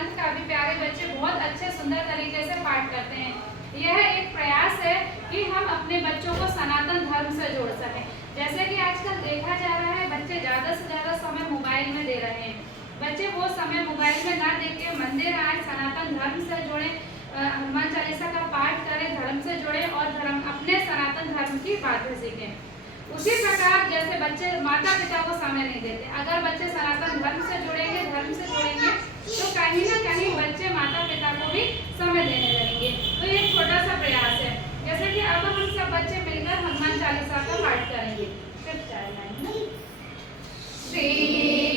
ग्रंथ का भी प्यारे बच्चे बहुत अच्छे सुंदर तरीके से पाठ करते हैं। यह एक प्रयास है कि हम अपने बच्चों को सनातन धर्म से जोड़ सकें। जैसे कि आजकल देखा जा रहा है बच्चे ज़्यादा से ज़्यादा समय मोबाइल में दे रहे हैं। बच्चे वो समय मोबाइल में ना देख के मंदिर आए, सनातन धर्म से जुड़े, हनुमान चालीसा का पाठ करें, धर्म से जुड़े और धर्म अपने सनातन धर्म की बातें सीखें। उसी प्रकार जैसे बच्चे माता पिता को समय नहीं देते, अगर बच्चे सनातन धर्म से जुड़ेंगे, धर्म से जुड़ेंगे तो कहीं ना कहीं बच्चे माता पिता को भी समय देने लगेंगे। तो ये एक छोटा सा प्रयास है। जैसे कि अब हम सब बच्चे मिलकर हनुमान चालीसा का पाठ करेंगे। श्री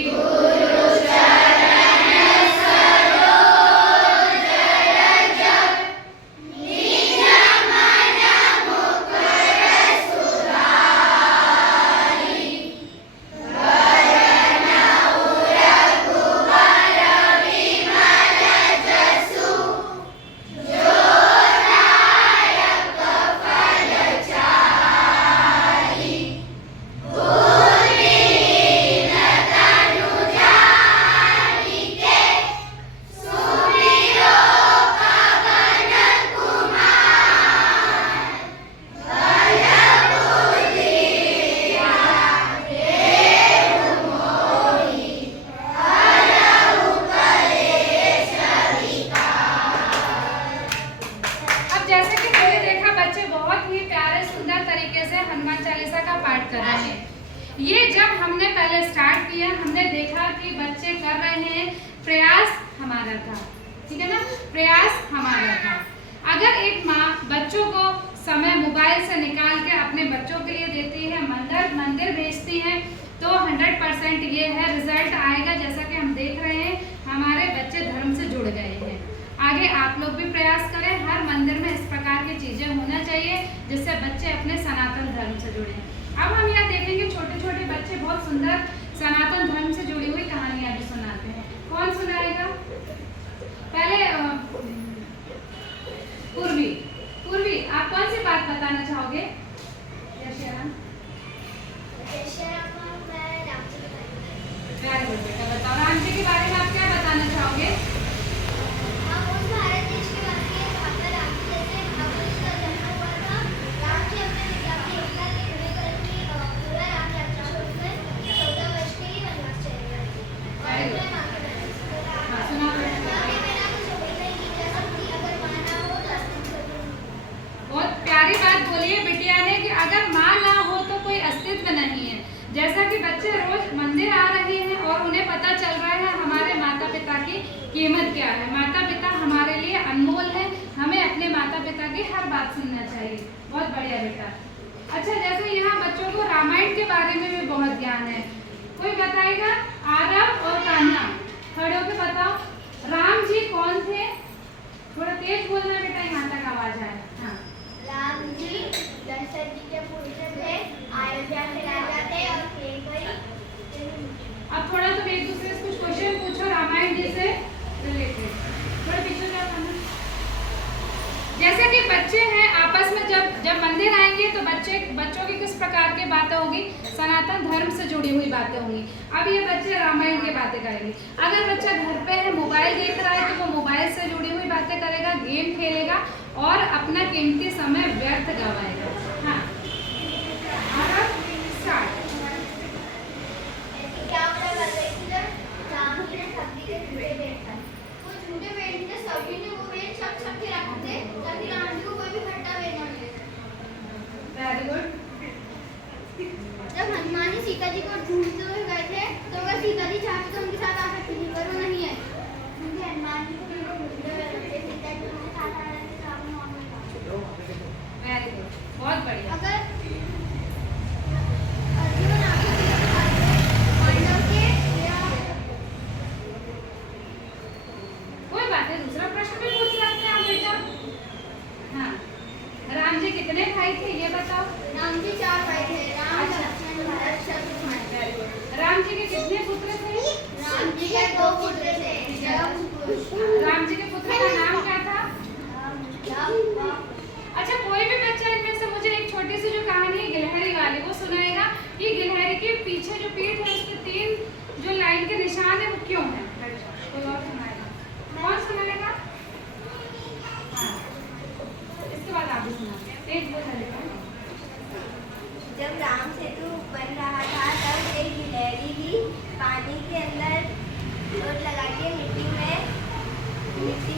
गुरु हनुमान चालीसा का पाठ कर रहे हैं। ये जब हमने पहले स्टार्ट किया, हमने देखा कि बच्चे कर रहे हैं, प्रयास हमारा था, ठीक है ना, प्रयास हमारा था। अगर एक माँ बच्चों को समय मोबाइल से निकाल के अपने बच्चों के लिए देती है, मंदिर भेजती है, तो 100% ये है रिजल्ट आएगा। जैसा कि हम देख रहे हैं हमारे बच्चे धर्म से जुड़ गए हैं। आगे आप लोग भी प्रयास करें, हर मंदिर में इस प्रकार की चीजें होना चाहिए जिससे बच्चे अपने सनातन धर्म से जुड़े। अब हम यहाँ देखेंगे छोटे छोटे बच्चे बहुत सुंदर सनातन धर्म से जुड़ी हुई कहानियां भी सुनाते हैं। कौन सुनाएगा? पहले पूर्वी आप कौन सी बात बताना चाहोगे? जय श्री राम। प्यारे बच्चे का बताओ, राम जी के बारे में आप क्या बताना चाहोगे? जैसा कि बच्चे रोज मंदिर आ रहे हैं और उन्हें पता चल रहा है हमारे माता पिता की कीमत क्या है। माता पिता हमारे लिए अनमोल है, हमें अपने माता पिता की हर बात सुनना चाहिए। बहुत बढ़िया बेटा। अच्छा, जैसे यहाँ बच्चों को रामायण के बारे में भी बहुत ज्ञान है। कोई बताएगा? आरव और कान्हा खड़े होकर बताओ, राम जी कौन थे? थोड़ा तेज बोलना बेटा, यहाँ तक आवाज आए। हाँ, राम जी दशरथ जी के पुत्र थे, अयोध्या के राजा थे और अब थोड़ा तुम एक दूसरे से कुछ क्वेश्चन पूछो रामायण जी से रिलेटेड। थोड़ा पीछे क्या करना। जैसे कि बच्चे हैं आपस में जब मंदिर आएंगे तो बच्चों की किस प्रकार की बातें होगी? सनातन धर्म से जुड़ी हुई बातें होंगी। अब ये बच्चे रामायण की बातें करेंगे। अगर बच्चा घर पे है, मोबाइल देख रहा है, तो वो मोबाइल से जुड़ी हुई बातें करेगा, गेम खेलेगा और अपना कीमती समय व्यर्थ गवाएगा। हाँ, स्टार्ट। Very good. जब हनुमान जी सीता जी को ढूंढते हुए गए थे तो अगर सीता जी चाहते तो उनके साथ आ सकती थी, पर वो नहीं है। क्योंकि हनुमान जी को ढूंढते हुए गए थे, सीता जी उनके साथ आ रहे थे, तो आप नॉर्मल था। वेरी गुड, बहुत बढ़िया। अगर अर्जुन पांडव के या कोई बात है, दूसरा प्रश्न भी पूछ सकते हैं आप बेटा। हाँ, राम जी कितने भाई थे ये बताओ? राम जी 4 भाई थे, राम, लक्ष्मण, भरत, शत्रुघ्न। राम जी के कितने पुत्र थे? राम जी के 2 पुत्र थे। राम जी के पुत्र का नाम क्या था? अच्छा, कोई भी बच्चा इनमें से मुझे एक छोटी सी जो कहानी है गिलहरी वाली वो सुनाएगा कि गिलहरी के पीछे जो पीठ है उसके 3 जो लाइन के निशान है वो क्यों है? कोई और सुनाएगा? के मिट्टी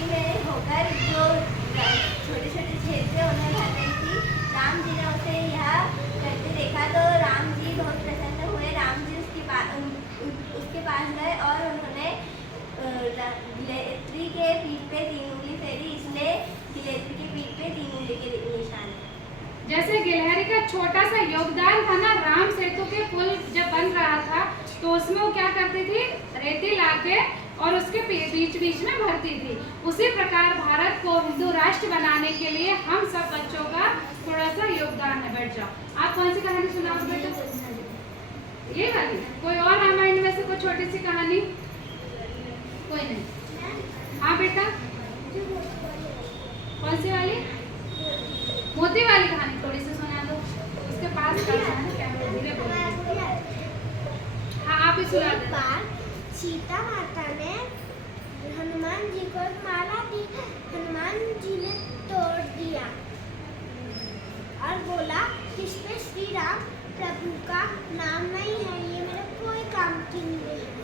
में होकर जो छोटे छोटे छेद थे उन्हें भर रही थी। राम जी ने उसे यह करते देखा तो राम जी बहुत प्रसन्न हुए। राम जी उसके पास गए और उन्होंने गिलहरी के पीठ पे 3 उंगली फेरी, इसलिए गिलहरी के पीठ पे 3 उंगली के निशान है। जैसे गिलहरी का छोटा सा योगदान था ना, राम सेतु के पुल जब बन रहा था तो उसमें वो क्या करती थी, रेती लाके और उसके बीच बीच में भरती थी। उसी प्रकार भारत को हिंदू राष्ट्र बनाने के लिए हम सब बच्चों का थोड़ा सा योगदान है। बैठ जाओ। आप कौन सी कहानी सुनाओ बेटा? ये वाली? कोई और रामायण में से कोई छोटी सी कहानी? कोई नहीं। हाँ बेटा, कौन सी वाली? मोती वाली कहानी थोड़ी सी सुना दो। उसके पास धीरे बोलो। हाँ, आप ही सुना दो। सीता माता ने हनुमान जी को एक माला दी। हनुमान जी ने तोड़ दिया और बोला इसमें श्री राम प्रभु का नाम नहीं है, ये मेरे कोई काम की नहीं है।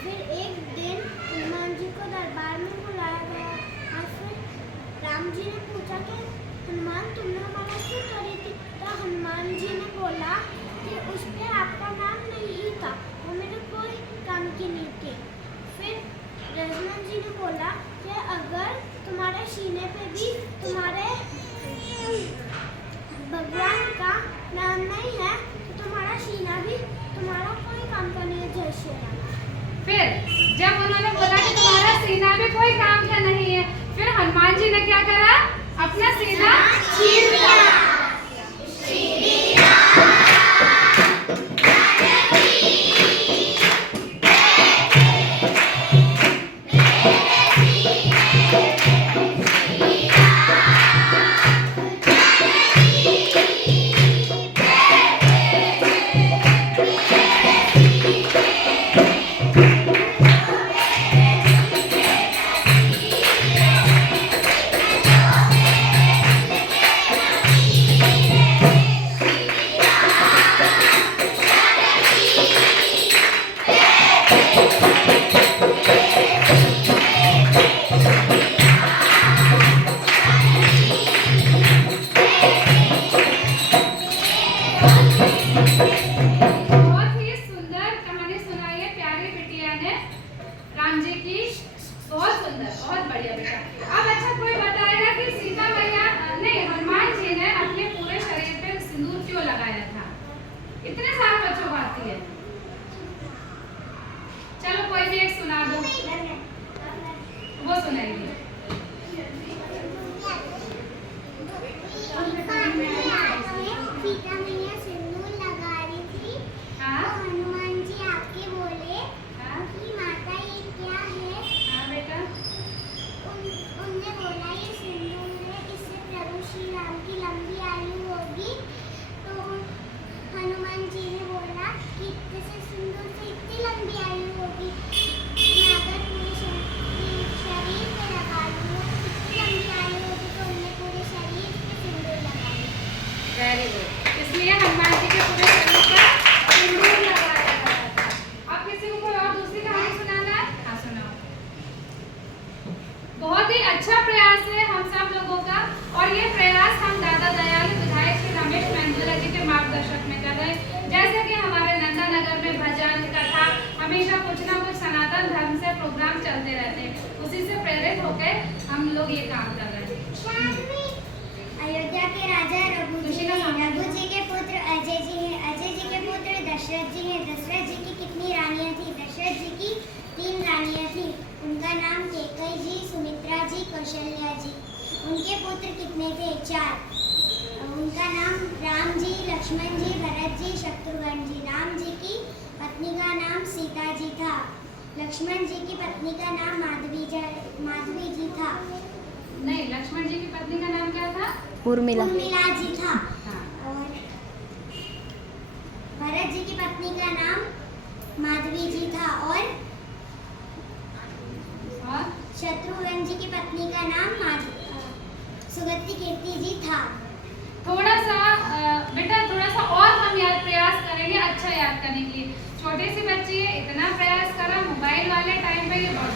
फिर एक दिन हनुमान जी को दरबार में बुलाया गया और फिर राम जी ने पूछा कि हनुमान तुमने माला क्यों तोड़ी थी? तो हनुमान जी ने बोला कि उस पर आपका नाम नहीं था, वो मेरे कोई काम की नहीं थी। फिर लक्ष्मण जी ने बोला कि अगर तुम्हारे सीने पे भी तुम्हारे भगवान का नाम नहीं है तो तुम्हारा सीना भी तुम्हारा कोई काम का नहीं है। जय श्री राम। फिर जब उन्होंने बोला कि तुम्हारा सीना भी कोई काम का नहीं है, फिर हनुमान जी ने क्या करा? अपना सीना चीर दिया। Very good. इसलिए हनुमान जी के पूरे शरीर पर सिंदूर लगाया जाता था। अब किसी को कोई और दूसरी कहानी सुनाना है? हाँ सुनाओ। बहुत ही अच्छा प्रयास है हम सब लोगों का, और ये प्रयास हम दादा दयालु विधायक श्री रमेश मेंदुला जी के मार्गदर्शक में कर रहे हैं। जैसे कि हमारे नंदा नगर में भजन कथा हमेशा कुछ ना कुछ सनातन धर्म से प्रोग्राम चलते रहते हैं, उसी से प्रेरित होकर हम लोग ये काम कर रहे हैं। अयोध्या के राजा रघु जी के पुत्र अजय जी हैं। अजय जी के पुत्र दशरथ जी हैं। दशरथ जी की कितनी रानियां थी? दशरथ जी की 3 रानियां थी। उनका नाम कैकेयी जी, सुमित्रा जी, कौशल्या जी। उनके पुत्र कितने थे? 4। उनका नाम राम जी, लक्ष्मण जी, भरत जी, शत्रुघ्न जी। राम जी की पत्नी का नाम सीता जी था। लक्ष्मण जी की पत्नी का नाम माधवी जी था। नहीं, लक्ष्मण जी की पत्नी का नाम क्या था? उर्मिला जी था। और भरत जी की पत्नी का नाम माधवी जी था। और शत्रुघ्न जी की पत्नी का नाम सुगति कीर्ति जी था। थोड़ा सा बेटा, थोड़ा सा और हम याद प्रयास करेंगे अच्छा याद करने के लिए। छोटे सी बच्ची है, इतना प्रयास करा, मोबाइल वाले टाइम पे ये बहुत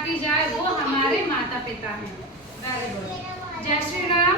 सिखाती जाए वो हमारे माता पिता हैं। Very good. जय श्री राम।